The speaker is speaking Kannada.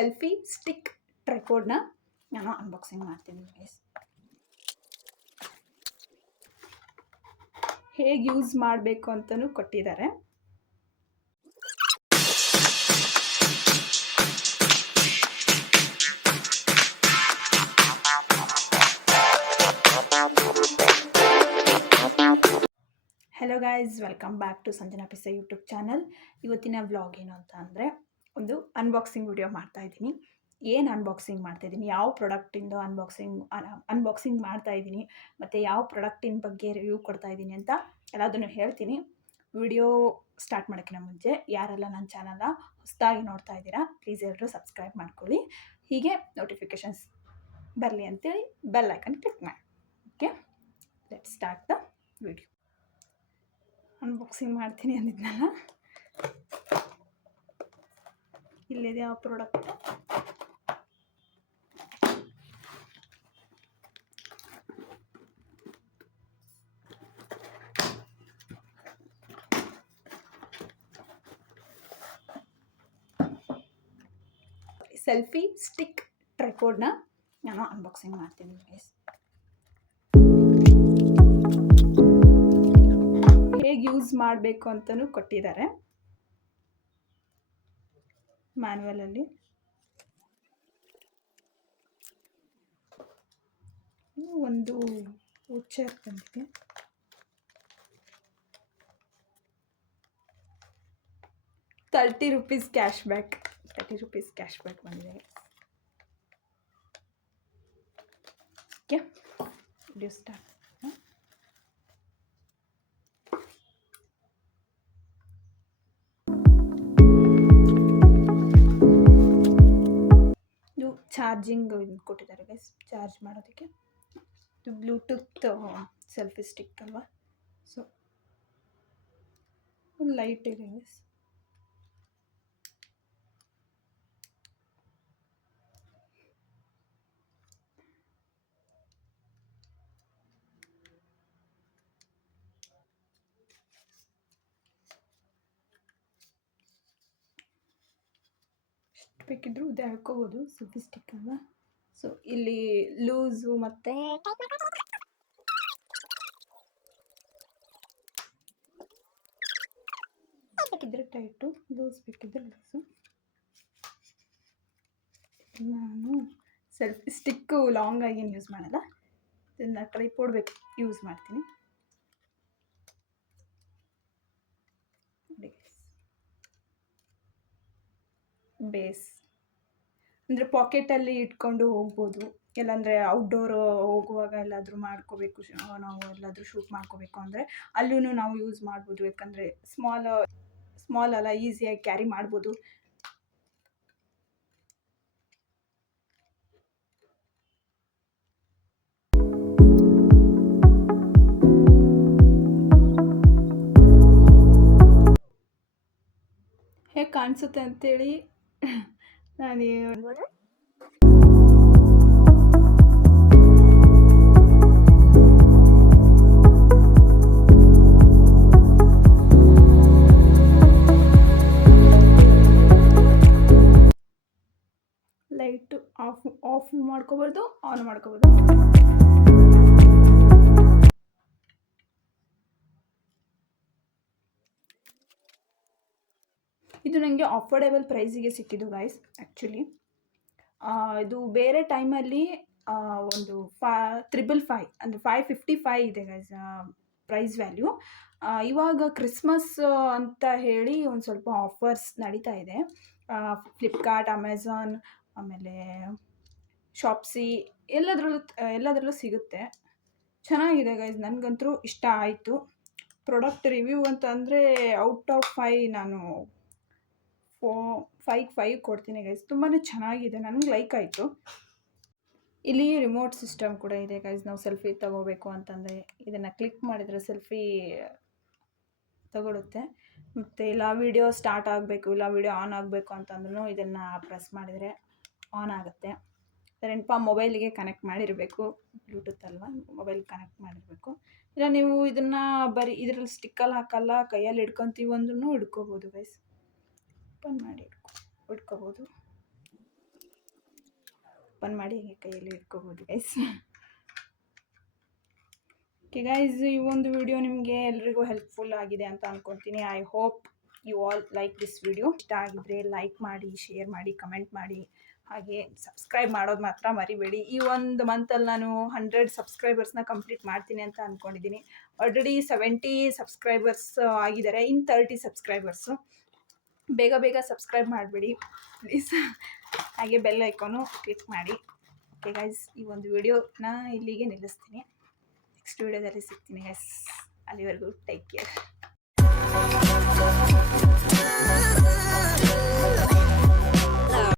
ಸೆಲ್ಫಿ ಸ್ಟಿಕ್ ಟ್ರೈಪೋಡ್ನ ನಾನು ಅನ್ಬಾಕ್ಸಿಂಗ್ ಮಾಡ್ತೀನಿ ಗೈಸ್. ಹೇಗೆ ಯೂಸ್ ಮಾಡಬೇಕು ಅಂತಲೂ ಕೊಟ್ಟಿದ್ದಾರೆ. Hello guys, welcome back to Sanjana ಪಿಸೆ ಯೂಟ್ಯೂಬ್ ಚಾನಲ್. ಇವತ್ತಿನ ವ್ಲಾಗ್ ಏನು ಅಂತ ಅಂದರೆ ಒಂದು ಅನ್ಬಾಕ್ಸಿಂಗ್ ವಿಡಿಯೋ ಮಾಡ್ತಾಯಿದ್ದೀನಿ. ಏನು ಅನ್ಬಾಕ್ಸಿಂಗ್ ಮಾಡ್ತಾಯಿದ್ದೀನಿ, ಯಾವ ಪ್ರಾಡಕ್ಟಿಂದ ಅನ್ಬಾಕ್ಸಿಂಗ್ ಮಾಡ್ತಾಯಿದ್ದೀನಿ ಮತ್ತು ಯಾವ ಪ್ರಾಡಕ್ಟಿನ ಬಗ್ಗೆ ರಿವ್ಯೂ ಕೊಡ್ತಾಯಿದ್ದೀನಿ ಅಂತ ಎಲ್ಲದನ್ನು ಹೇಳ್ತೀನಿ. ವಿಡಿಯೋ ಸ್ಟಾರ್ಟ್ ಮಾಡೋಕ್ಕಿಂತ ಮುಂಚೆ ಯಾರೆಲ್ಲ ನನ್ನ ಚಾನಲ್ನ ಹೊಸದಾಗಿ ನೋಡ್ತಾ ಇದ್ದೀರಾ, ಪ್ಲೀಸ್ ಎಲ್ಲರೂ ಸಬ್ಸ್ಕ್ರೈಬ್ ಮಾಡ್ಕೊಳ್ಳಿ. ಹೀಗೆ ನೋಟಿಫಿಕೇಷನ್ಸ್ ಬರಲಿ ಅಂತೇಳಿ ಬೆಲ್ ಐಕನ್ ಕ್ಲಿಕ್ ಮಾಡಿ. Okay, let's start the video. Unboxing ಮಾಡ್ತೀನಿ ಅಂದಿದ್ನಲ್ಲ, ಇಲ್ಲಿದೆ ಆ ಪ್ರಾಡಕ್ಟ್. ಸೆಲ್ಫಿ ಸ್ಟಿಕ್ ಟ್ರೈಪೋಡ್ನ ನಾನು ಅನ್ಬಾಕ್ಸಿಂಗ್ ಮಾಡ್ತೀನಿ ಗೈಸ್. ಹೇಗೆ ಯೂಸ್ ಮಾಡಬೇಕು ಅಂತಲೂ ಕೊಟ್ಟಿದ್ದಾರೆ ಮ್ಯಾನ್ಯುವಲಲ್ಲಿ. ಒಂದು ವೋಚರ್ ಬಂದಿದೆ. ₹30 ಕ್ಯಾಶ್ ಬ್ಯಾಕ್ ಬಂದಿದೆ. Okay, video start. ಇದು ಚಾರ್ಜಿಂಗ್ ಕೊಟ್ಟಿದ್ದಾರೆ ಗೈಸ್, ಚಾರ್ಜ್ ಮಾಡೋದಕ್ಕೆ. ಇದು ಬ್ಲೂಟೂತ್ ಸೆಲ್ಫಿ ಸ್ಟಿಕ್ ಅಲ್ವಾ, ಸೊ ಲೈಟ್ ಇದೆ ಗೈಸ್. ಬೇಕಿದ್ರು ಇದು ಹಾಕೋಬೋದು, ಸೆಲ್ಫಿ ಸ್ಟಿಕ್ ಅಲ್ವಾ. ಸೊ ಇಲ್ಲಿ ಲೂಸು ಮತ್ತು ಬೇಕಿದ್ರೆ ಟೈಟು, ಲೂಸ್ ಬೇಕಿದ್ರೆ ಲೂಸು. ನಾನು ಸೆಲ್ಫಿ ಸ್ಟಿಕ್ಕು ಲಾಂಗ್ ಆಗಿ ಏನು ಯೂಸ್ ಮಾಡಲ್ಲ, ಇದನ್ನು ಟ್ರೈಪೋಡ್ ಯೂಸ್ ಮಾಡ್ತೀನಿ. ಬೇಸ್ ಅಂದರೆ ಪಾಕೆಟಲ್ಲಿ ಇಟ್ಕೊಂಡು ಹೋಗ್ಬೋದು, ಎಲ್ಲಂದರೆ ಔಟ್ಡೋರ್ ಹೋಗುವಾಗ ಎಲ್ಲಾದರೂ ಮಾಡ್ಕೋಬೇಕು, ನಾವು ಎಲ್ಲಾದರೂ ಶೂಟ್ ಮಾಡ್ಕೋಬೇಕು ಅಂದರೆ ಅಲ್ಲೂ ನಾವು ಯೂಸ್ ಮಾಡ್ಬೋದು. ಯಾಕಂದರೆ ಸ್ಮಾಲ್ ಅಲ್ಲ, ಈಸಿಯಾಗಿ ಕ್ಯಾರಿ ಮಾಡ್ಬೋದು. ಹೇಗೆ ಕಾಣಿಸುತ್ತೆ ಅಂತೇಳಿ ನಾನು ಲೈಟು ಆಫ್ ಮಾಡ್ಕೋಬಾರ್ದು, ಆನ್ ಮಾಡ್ಕೋಬೋದು. ಇದು ನನಗೆ ಅಫೋರ್ಡೆಬಲ್ ಪ್ರೈಸಿಗೆ ಸಿಕ್ಕಿದ್ದು ಗೈಸ್. ಆ್ಯಕ್ಚುಲಿ ಇದು ಬೇರೆ ಟೈಮಲ್ಲಿ ಒಂದು 555 ಅಂದರೆ 555 ಇದೆ ಗೈಸ್ ಪ್ರೈಸ್ ವ್ಯಾಲ್ಯೂ. ಇವಾಗ ಕ್ರಿಸ್ಮಸ್ ಅಂತ ಹೇಳಿ ಒಂದು ಸ್ವಲ್ಪ ಆಫರ್ಸ್ ನಡೀತಾ ಇದೆ. ಫ್ಲಿಪ್ಕಾರ್ಟ್, ಅಮೆಝಾನ್, ಆಮೇಲೆ ಶಾಪ್ಸಿ ಎಲ್ಲದರಲ್ಲೂ ಸಿಗುತ್ತೆ. ಚೆನ್ನಾಗಿದೆ ಗೈಸ್, ನನಗಂತೂ ಇಷ್ಟ ಆಯಿತು. ಪ್ರಾಡಕ್ಟ್ ರಿವ್ಯೂ ಅಂತಂದರೆ ಔಟ್ ಆಫ್ 5 ನಾನು 5 ಕೊಡ್ತೀನಿ ಗೈಸ್. ತುಂಬಾ ಚೆನ್ನಾಗಿದೆ, ನನಗೆ ಲೈಕ್ ಆಯಿತು. ಇಲ್ಲಿ ರಿಮೋಟ್ ಸಿಸ್ಟಮ್ ಕೂಡ ಇದೆ ಗೈಸ್. ನಾವು ಸೆಲ್ಫಿ ತಗೋಬೇಕು ಅಂತಂದರೆ ಇದನ್ನು ಕ್ಲಿಕ್ ಮಾಡಿದರೆ ಸೆಲ್ಫಿ ತಗೊಳುತ್ತೆ. ಮತ್ತು ಇಲ್ಲ ವಿಡಿಯೋ ಸ್ಟಾರ್ಟ್ ಆಗಬೇಕು, ಇಲ್ಲ ವಿಡಿಯೋ ಆನ್ ಆಗಬೇಕು ಅಂತಂದ್ರೂ ಇದನ್ನು ಪ್ರೆಸ್ ಮಾಡಿದರೆ ಆನ್ ಆಗುತ್ತೆ. ಏನಪ್ಪ, ಮೊಬೈಲಿಗೆ ಕನೆಕ್ಟ್ ಮಾಡಿರಬೇಕು, ಬ್ಲೂಟೂತ್ ಅಲ್ವಾ, ಮೊಬೈಲ್ ಕನೆಕ್ಟ್ ಮಾಡಿರಬೇಕು. ಇಲ್ಲ ನೀವು ಇದನ್ನು ಬರೀ ಇದರಲ್ಲಿ ಸ್ಟಿಕ್ಕಲ್ಲಿ ಹಾಕಲ್ಲ, ಕೈಯಲ್ಲಿ ಹಿಡ್ಕೊತೀವಿ ಅಂದ್ರೂ ಹಿಡ್ಕೋಬೋದು ಗೈಸ್. ಓಪನ್ ಮಾಡಿ ಹಿಡ್ಕೋಬೋದು. ಓಪನ್ ಮಾಡಿ ಹೀಗೆ ಕೈಯಲ್ಲಿ ಇಟ್ಕೋಬೋದು ಗೈಸ್. ಓಕೆ ಗೈಸ್, ಈ ಒಂದು ವಿಡಿಯೋ ನಿಮಗೆ ಎಲ್ರಿಗೂ ಹೆಲ್ಪ್ಫುಲ್ ಆಗಿದೆ ಅಂತ ಅಂದ್ಕೊತೀನಿ. I hope you all like this video. ಇಷ್ಟ ಆಗಿದ್ರೆ ಲೈಕ್ ಮಾಡಿ, ಶೇರ್ ಮಾಡಿ, ಕಮೆಂಟ್ ಮಾಡಿ, ಹಾಗೆ ಸಬ್ಸ್ಕ್ರೈಬ್ ಮಾಡೋದು ಮಾತ್ರ ಮರಿಬೇಡಿ. ಈ ಒಂದು ಮಂತಲ್ಲಿ ನಾನು 100 ಸಬ್ಸ್ಕ್ರೈಬರ್ಸ್ನ ಕಂಪ್ಲೀಟ್ ಮಾಡ್ತೀನಿ ಅಂತ ಅಂದ್ಕೊಂಡಿದ್ದೀನಿ. ಆಲ್ರೆಡಿ 70 ಸಬ್ಸ್ಕ್ರೈಬರ್ಸ್ ಆಗಿದ್ದಾರೆ, ಇನ್ನು 30 ಸಬ್ಸ್ಕ್ರೈಬರ್ಸು. ಬೇಗ ಬೇಗ ಸಬ್ಸ್ಕ್ರೈಬ್ ಮಾಡಿಬಿಡಿ ಪ್ಲೀಸ್. ಹಾಗೆ ಬೆಲ್ ಐಕಾನು ಕ್ಲಿಕ್ ಮಾಡಿ. ಓಕೆ ಗೈಸ್, ಈ ಒಂದು ವಿಡಿಯೋನ ಇಲ್ಲಿಗೆ ನಿಲ್ಲಿಸ್ತೀನಿ. ನೆಕ್ಸ್ಟ್ ವಿಡಿಯೋದಲ್ಲಿ ಸಿಗ್ತೀನಿ ಗೈಸ್. ಅಲ್ಲಿವರೆಗೂ ಟೇಕ್ ಕೇರ್.